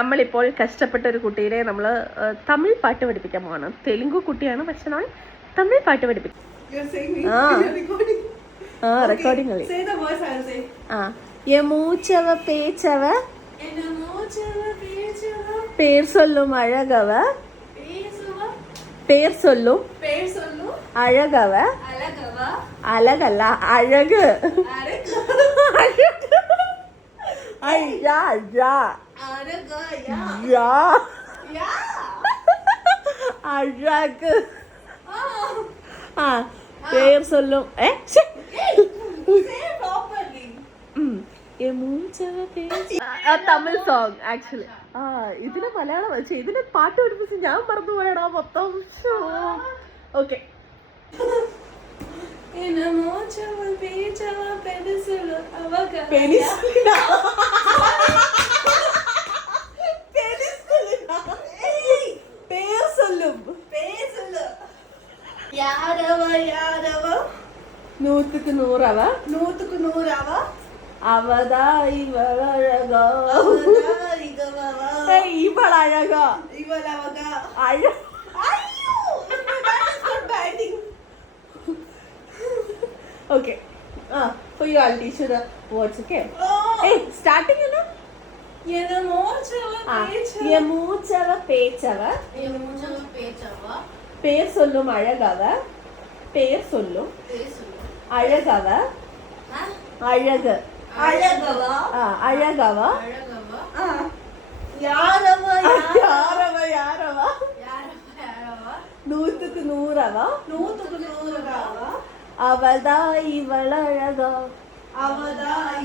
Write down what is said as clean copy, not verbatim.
നമ്മളിപ്പോൾ കഷ്ടപ്പെട്ട ഒരു കുട്ടീനെ നമ്മൾ തമിഴ് പാട്ട് പഠിപ്പിക്കാൻ പോവാണ്. തെലുങ്കു കുട്ടിയാണ്, പക്ഷെ നമ്മൾ തമിഴ് പാട്ട് പഠിപ്പിക്കും. റെക്കോർഡിംഗ് കളി. യമൂച്ചവ പേച്ചവ പേർ சொல்லும் அழகவ பேர் சொல்லும் அழகவ அழகல்ல அழகு ஐயா ஐயா அழகு பேர் சொல்லும் തമിഴ് സോങ് ആക്ച്വലി. ഇതിന് മലയാളം വെച്ച് ഇതിന് പാട്ട് പഠിപ്പിച്ച് ഞാൻ മറന്നുപോയടാ മൊത്തം. ഓക്കെ, നൂற்றுக்கு நூறவ அவதா இவழகா இவழகா okay for you I'll teach you the words. Okay, hey, starting என்ன யமூச்சவ பேச்சவ பேர் சொல்லும் அழகவ பேர் சொல்லும் அழகவ அழகு அழகவா அழகவா யாரவா நூற்றுக்கு நூறவா அவதா இவளழகா அவதா